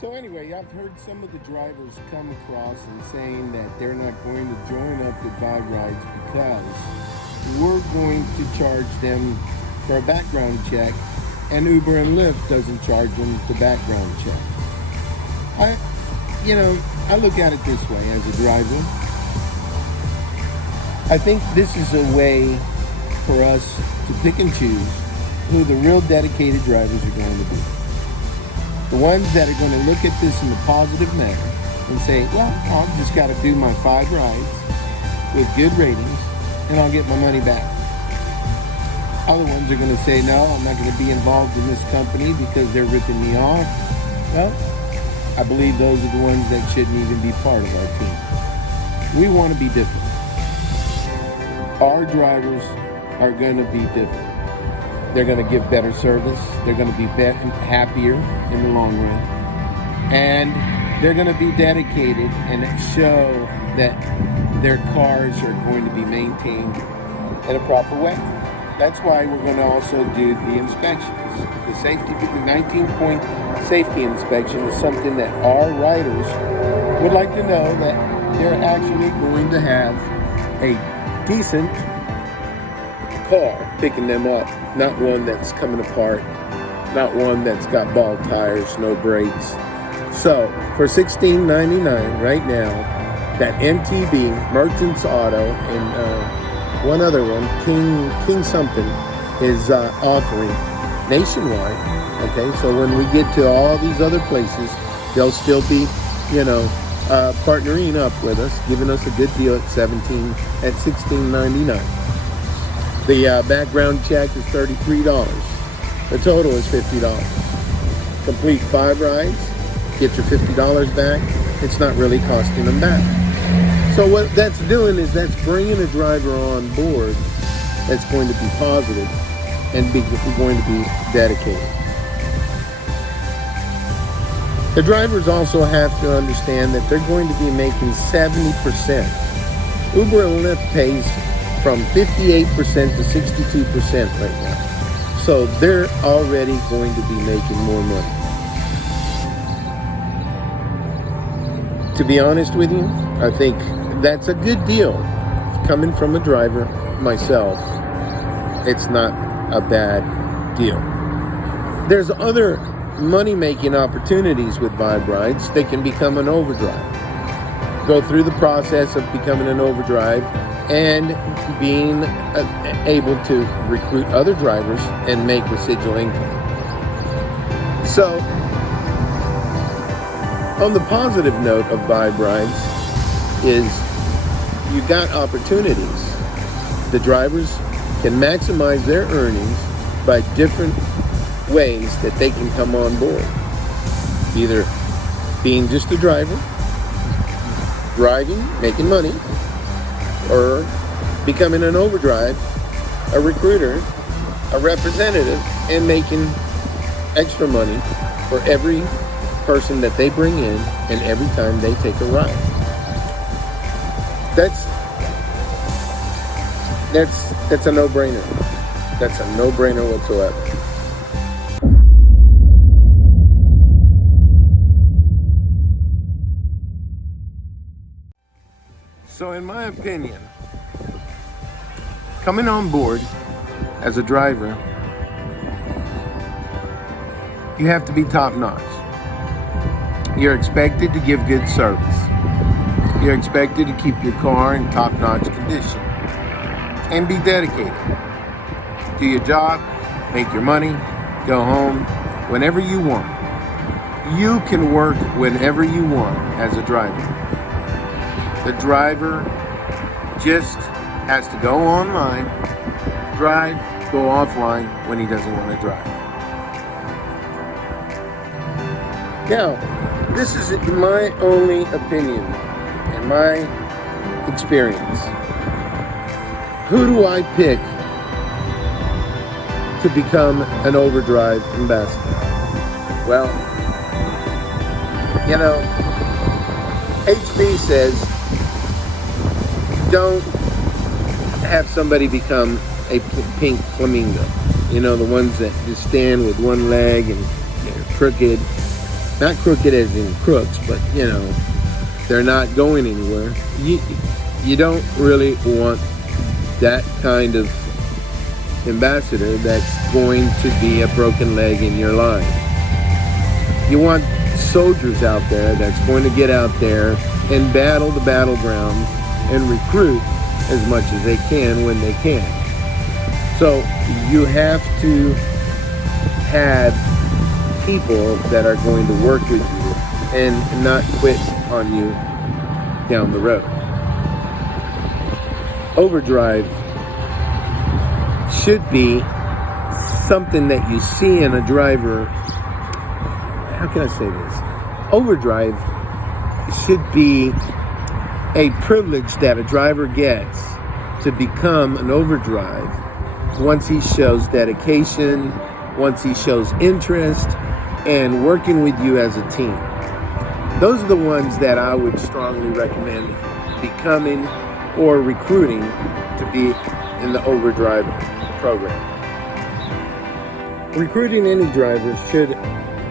So anyway, I've heard some of the drivers come across and saying that they're not going to join up with Vibe Rides because we're going to charge them for a background check, and Uber and Lyft doesn't charge them the background check. I look at it this way as a driver. I think this is a way for us to pick and choose who the real dedicated drivers are going to be. The ones that are going to look at this in a positive manner and say, well, I've just got to do my 5 rides with good ratings and I'll get my money back. Other ones are going to say, no, I'm not going to be involved in this company because they're ripping me off. Well, I believe those are the ones that shouldn't even be part of our team. We want to be different. Our drivers are going to be different. They're going to give better service. They're going to be happier in the long run. And they're going to be dedicated and show that their cars are going to be maintained in a proper way. That's why we're going to also do the inspections. The 19-point safety inspection is something that our riders would like to know that they're actually going to have a decent car picking them up, not one that's coming apart, not one that's got bald tires, no brakes. So for $16.99 right now, that MTB, Merchants Auto, and one other one, King something, is offering nationwide. Okay, so when we get to all these other places, they'll still be, partnering up with us, giving us a good deal at $16.99. The background check is $33. The total is $50. Complete 5 rides, get your $50 back. It's not really costing them back. So what that's doing is that's bringing a driver on board that's going to be positive and going to be dedicated. The drivers also have to understand that they're going to be making 70%. Uber and Lyft pays from 58% to 62% right now. So they're already going to be making more money. To be honest with you, I think that's a good deal. Coming from a driver myself, it's not a bad deal. There's other money-making opportunities with Vibe Rides. They can become an overdrive. Go through the process of becoming an overdrive and being able to recruit other drivers and make residual income. So, on the positive note of Vibe Rides is you got opportunities. The drivers can maximize their earnings by different ways that they can come on board. Either being just a driver, driving, making money, or becoming an overdrive, a recruiter, a representative, and making extra money for every person that they bring in and every time they take a ride. That's a no-brainer. That's a no-brainer whatsoever. So in my opinion, coming on board as a driver, you have to be top-notch. You're expected to give good service. You're expected to keep your car in top-notch condition and be dedicated. Do your job, make your money, go home whenever you want. You can work whenever you want as a driver. The driver just has to go online, drive, go offline when he doesn't want to drive. Now, this is my only opinion and my experience. Who do I pick to become an overdrive ambassador? Well, HB says don't have somebody become a pink flamingo. The ones that just stand with one leg and they're crooked. not crooked as in crooks, but you know, they're not going anywhere. You don't really want that kind of ambassador that's going to be a broken leg in your line. You want soldiers out there that's going to get out there and battle the battleground and recruit as much as they can when they can. So you have to have people that are going to work with you and not quit on you down the road. Overdrive should be something that you see in a driver. How can I say this? Overdrive should be a privilege that a driver gets to become an overdrive once he shows dedication, once he shows interest, and working with you as a team. Those are the ones that I would strongly recommend becoming or recruiting to be in the overdrive program. Recruiting any driver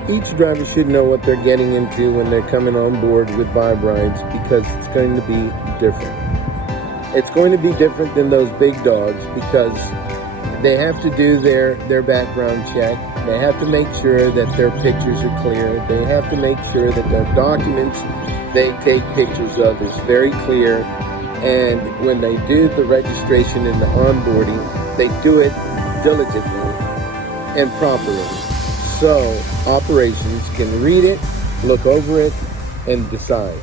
each driver should know what they're getting into when they're coming on board with Vibe Rides, because it's going to be different. It's going to be different than those big dogs because they have to do their background check. They have to make sure that their pictures are clear. They have to make sure that their documents they take pictures of is very clear. And when they do the registration and the onboarding, they do it diligently and properly. So operations can read it, look over it, and decide.